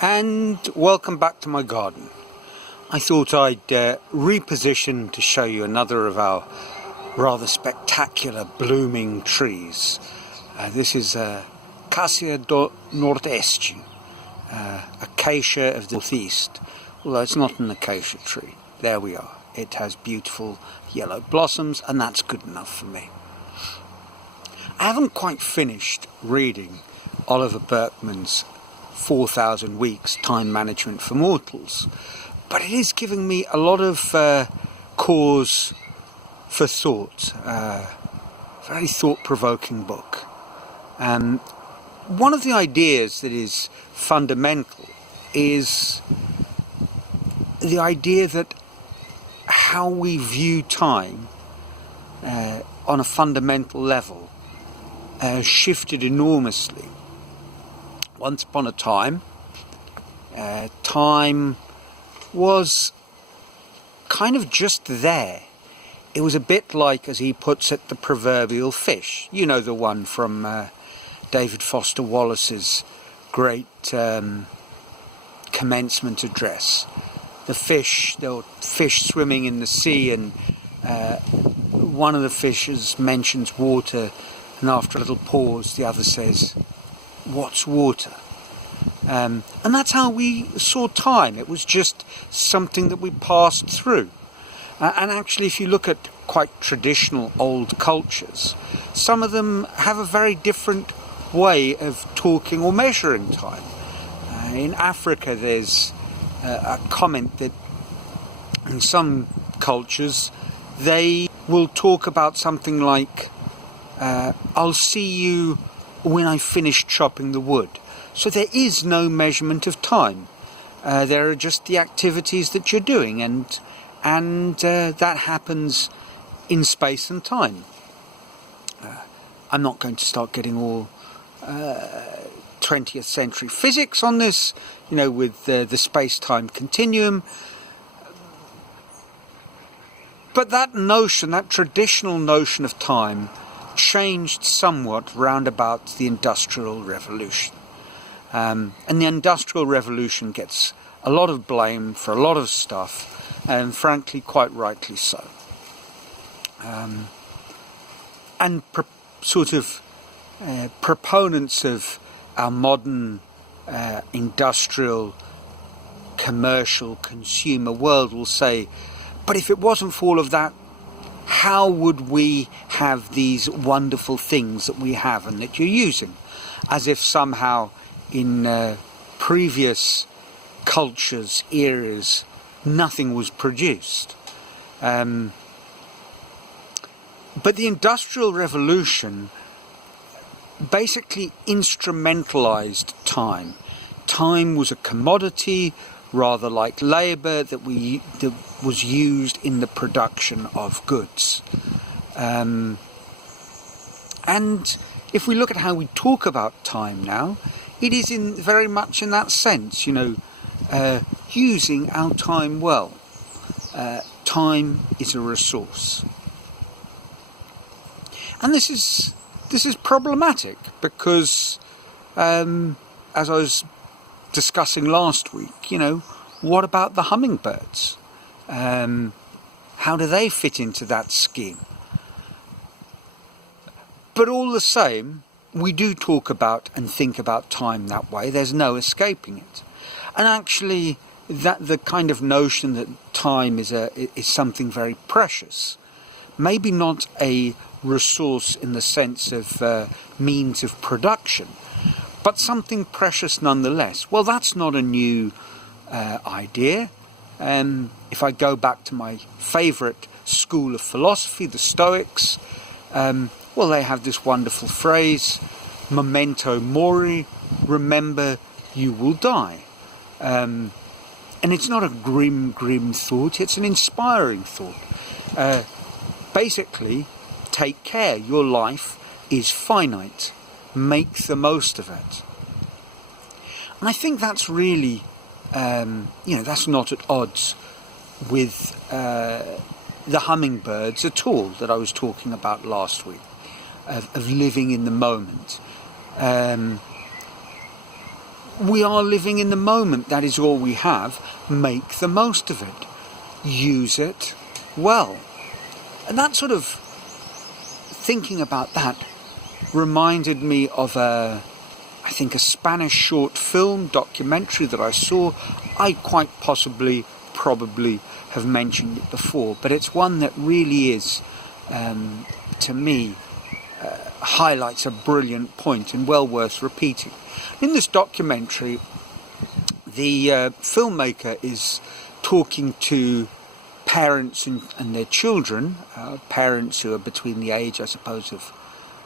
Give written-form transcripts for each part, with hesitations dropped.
And welcome back to my garden. I thought I'd reposition to show you another of our rather spectacular blooming trees. This is Cassia do Nordeste, acacia of the northeast, although it's not an acacia tree. There we are. It has beautiful yellow blossoms, and that's good enough for me. I haven't quite finished reading Oliver Burkeman's 4,000 Weeks Time Management for Mortals, but it is giving me a lot of cause for thought. Very thought-provoking book. One of the ideas that is fundamental is the idea that how we view time on a fundamental level shifted enormously. Once upon a time, time was kind of just there. It was a bit like, as he puts it, the proverbial fish. You know, the one from David Foster Wallace's great commencement address. The fish swimming in the sea, and one of the fishes mentions water, and after a little pause the other says, "What's water?" And that's how we saw time. It was just something that we passed through. And actually, if you look at quite traditional old cultures, some of them have a very different way of talking or measuring time. In Africa, there's a comment that in some cultures they will talk about something like, "I'll see you when I finish chopping the wood." So there is no measurement of time. There are just the activities that you're doing, and that happens in space and time. I'm not going to start getting all 20th century physics on this, with the space-time continuum. But that notion, that traditional notion of time, changed somewhat round about the Industrial Revolution. And the Industrial Revolution gets a lot of blame for a lot of stuff, and frankly quite rightly so. Proponents of our modern industrial, commercial, consumer world will say, but if it wasn't for all of that, how would we have these wonderful things that we have and that you're using? As if somehow in previous cultures, eras, nothing was produced. But the Industrial Revolution basically instrumentalized time. Time was a commodity, rather like labor, that was used in the production of goods. And if we look at how we talk about time now, it is very much in that sense, using our time well. Time is a resource. And this is problematic because, as I was discussing last week, what about the hummingbirds? How do they fit into that scheme? But all the same, we do talk about and think about time that way. There's no escaping it. And actually, the kind of notion that time is something very precious, maybe not a resource in the sense of means of production, but something precious nonetheless. Well, that's not a new idea. If I go back to my favourite school of philosophy, the Stoics, they have this wonderful phrase, memento mori, remember you will die. And it's not a grim thought, it's an inspiring thought. Basically, take care, your life is finite. Make the most of it. And I think that's really, that's not at odds with the hummingbirds at all that I was talking about last week, of living in the moment. we are living in the moment. That is all we have. Make the most of it. Use it well. And that sort of thinking about that reminded me of I think a Spanish short film documentary that I saw. I quite possibly, probably have mentioned it before, but it's one that really is, to me, highlights a brilliant point and well worth repeating. In this documentary, the filmmaker is talking to parents and their children, parents who are between the age, I suppose, of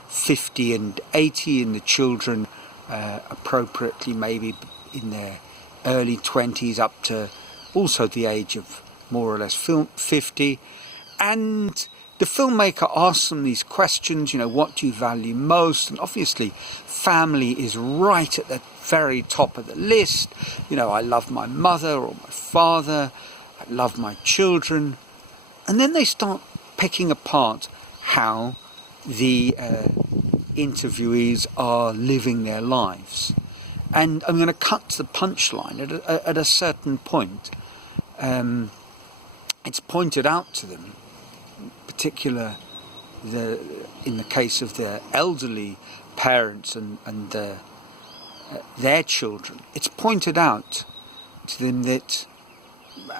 50 and 80, and the children appropriately maybe in their early 20s up to also the age of more or less 50. And the filmmaker asks them these questions, what do you value most? And obviously family is right at the very top of the list. I love my mother or my father, I love my children. And then they start picking apart how the interviewees are living their lives. And I'm going to cut to the punchline. At a certain point, it's pointed out to them, in particular in the case of the elderly parents and their children, it's pointed out to them that,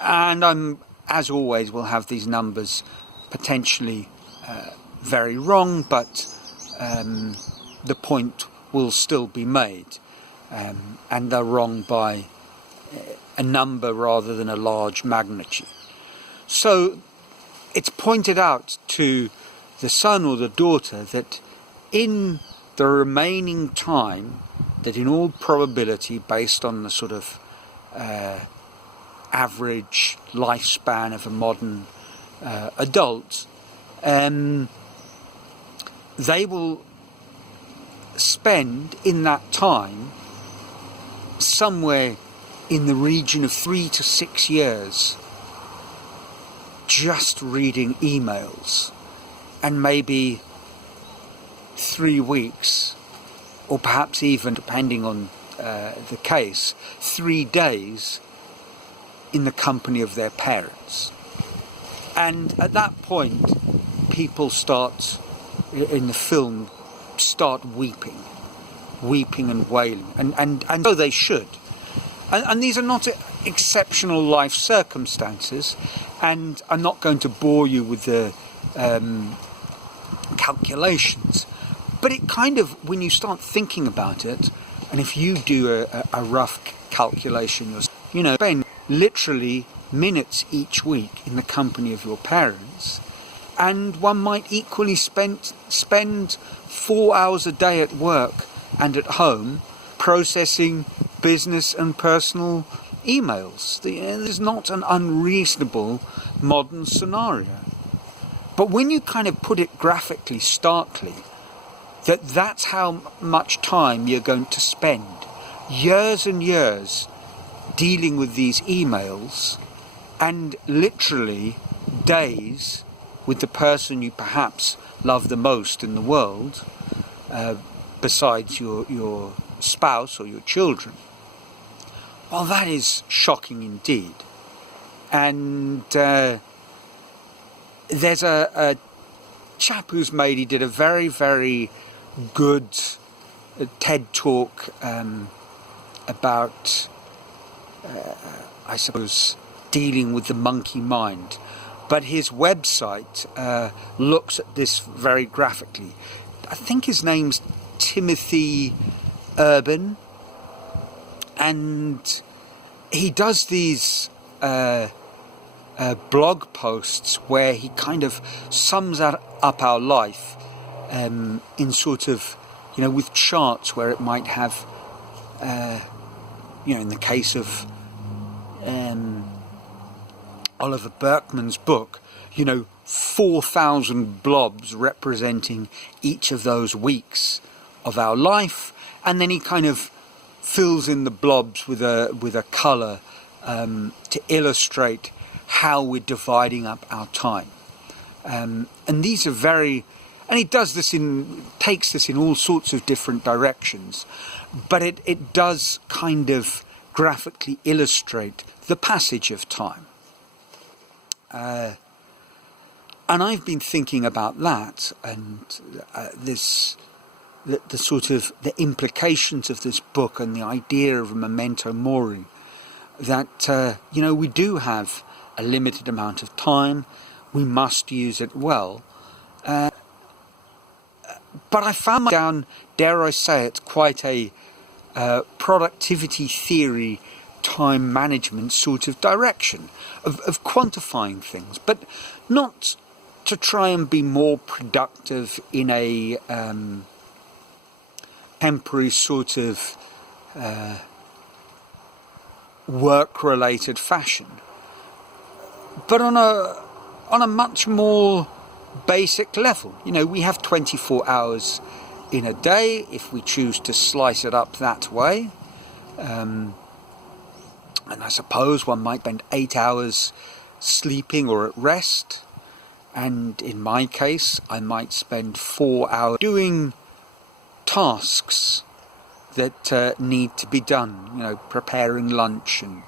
and I'm, as always, will have these numbers potentially very wrong, but the point will still be made, and they're wrong by a number rather than a large magnitude. So it's pointed out to the son or the daughter that in the remaining time, that in all probability, based on the sort of average lifespan of a modern adult, they will spend in that time somewhere in the region of 3 to 6 years just reading emails, and maybe 3 weeks, or perhaps even, depending on the case, 3 days in the company of their parents. And at that point, people start, in the film, start weeping and wailing, and so they should. And these are not exceptional life circumstances, and I'm not going to bore you with the calculations, but it kind of, when you start thinking about it, and if you do a rough calculation, spend literally minutes each week in the company of your parents, and one might equally spend 4 hours a day at work and at home processing business and personal emails. There's not an unreasonable modern scenario. But when you kind of put it graphically, starkly, that's how much time you're going to spend, years and years, dealing with these emails, and literally days with the person you perhaps love the most in the world, besides your spouse or your children. Well, that is shocking indeed. And there's a chap he did a very, very good TED talk about, I suppose, dealing with the monkey mind. But his website looks at this very graphically. I think his name's Timothy Urban, and he does these blog posts where he kind of sums up our life in sort of, with charts where it might have, in the case of Oliver Burkeman's book, 4,000 blobs representing each of those weeks of our life, and then he kind of fills in the blobs with a colour to illustrate how we're dividing up our time. And these are And he takes this in all sorts of different directions, but it does kind of graphically illustrate the passage of time. And I've been thinking about that and the sort of the implications of this book and the idea of a memento mori, that we do have a limited amount of time, we must use it well. But I found down, dare I say it, quite a productivity theory, time management sort of direction of quantifying things, but not to try and be more productive in a temporary sort of work-related fashion, but on a much more basic level. We have 24 hours in a day if we choose to slice it up that way, and I suppose one might spend 8 hours sleeping or at rest, and in my case I might spend 4 hours doing tasks that need to be done, preparing lunch and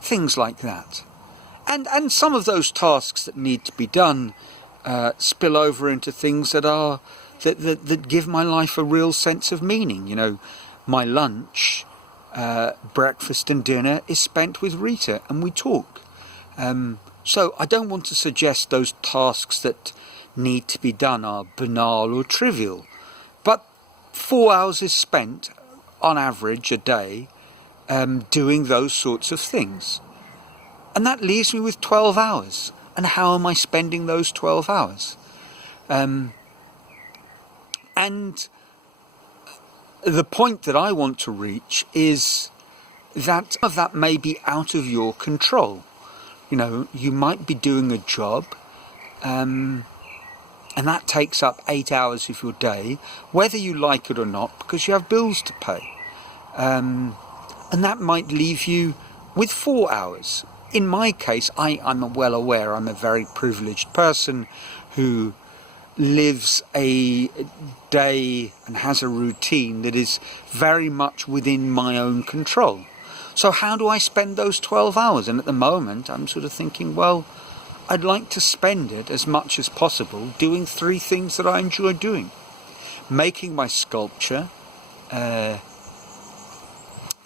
things like that. And some of those tasks that need to be done spill over into things that give my life a real sense of meaning. My lunch, breakfast and dinner is spent with Rita, and we talk. So I don't want to suggest those tasks that need to be done are banal or trivial, but 4 hours is spent on average a day doing those sorts of things, and that leaves me with 12 hours. And how am I spending those 12 hours? And the point that I want to reach is that some of that may be out of your control. You might be doing a job, and that takes up 8 hours of your day, whether you like it or not, because you have bills to pay. And that might leave you with 4 hours. In my case, I'm well aware I'm a very privileged person who lives a day and has a routine that is very much within my own control. So how do I spend those 12 hours? And at the moment, I'm sort of thinking, well, I'd like to spend it as much as possible doing 3 things that I enjoy doing. Making my sculpture,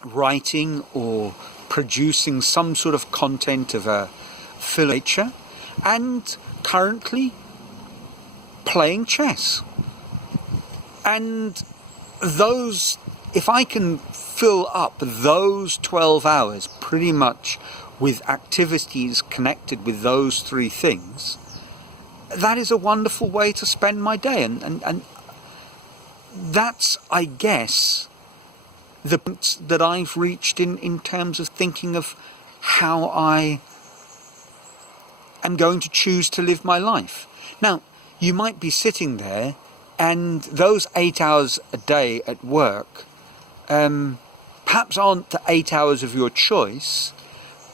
writing or producing some sort of content of a film nature, and currently playing chess. And if I can fill up those 12 hours pretty much with activities connected with those 3 things, that is a wonderful way to spend my day. And that's, I guess, the point that I've reached in terms of thinking of how I am going to choose to live my life. Now, you might be sitting there, and those 8 hours a day at work perhaps aren't the 8 hours of your choice,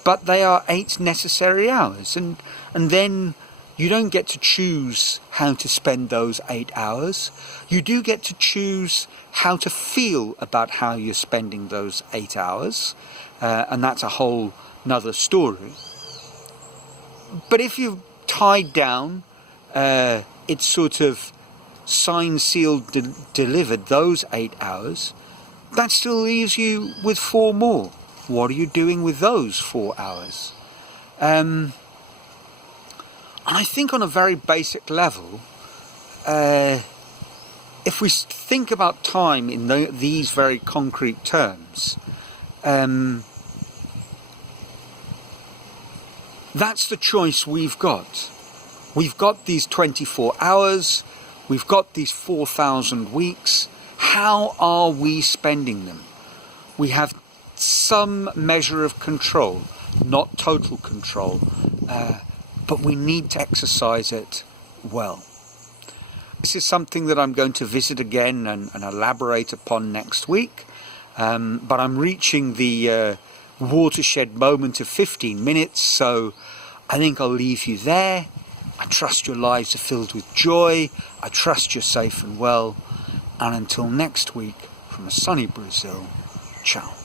but they are 8 necessary hours. And then you don't get to choose how to spend those 8 hours. You do get to choose how to feel about how you're spending those 8 hours, and that's a whole nother story. But if you've tied down, it's sort of signed, sealed, delivered those 8 hours, that still leaves you with 4 more. What are you doing with those 4 hours? And I think on a very basic level, if we think about time in these very concrete terms, that's the choice we've got. We've got these 24 hours, we've got these 4,000 weeks. How are we spending them? We have some measure of control, not total control, but we need to exercise it well. This is something that I'm going to visit again and elaborate upon next week, but I'm reaching the watershed moment of 15 minutes, so I think I'll leave you there. I trust your lives are filled with joy. I trust you're safe and well. And until next week, from a sunny Brazil, ciao.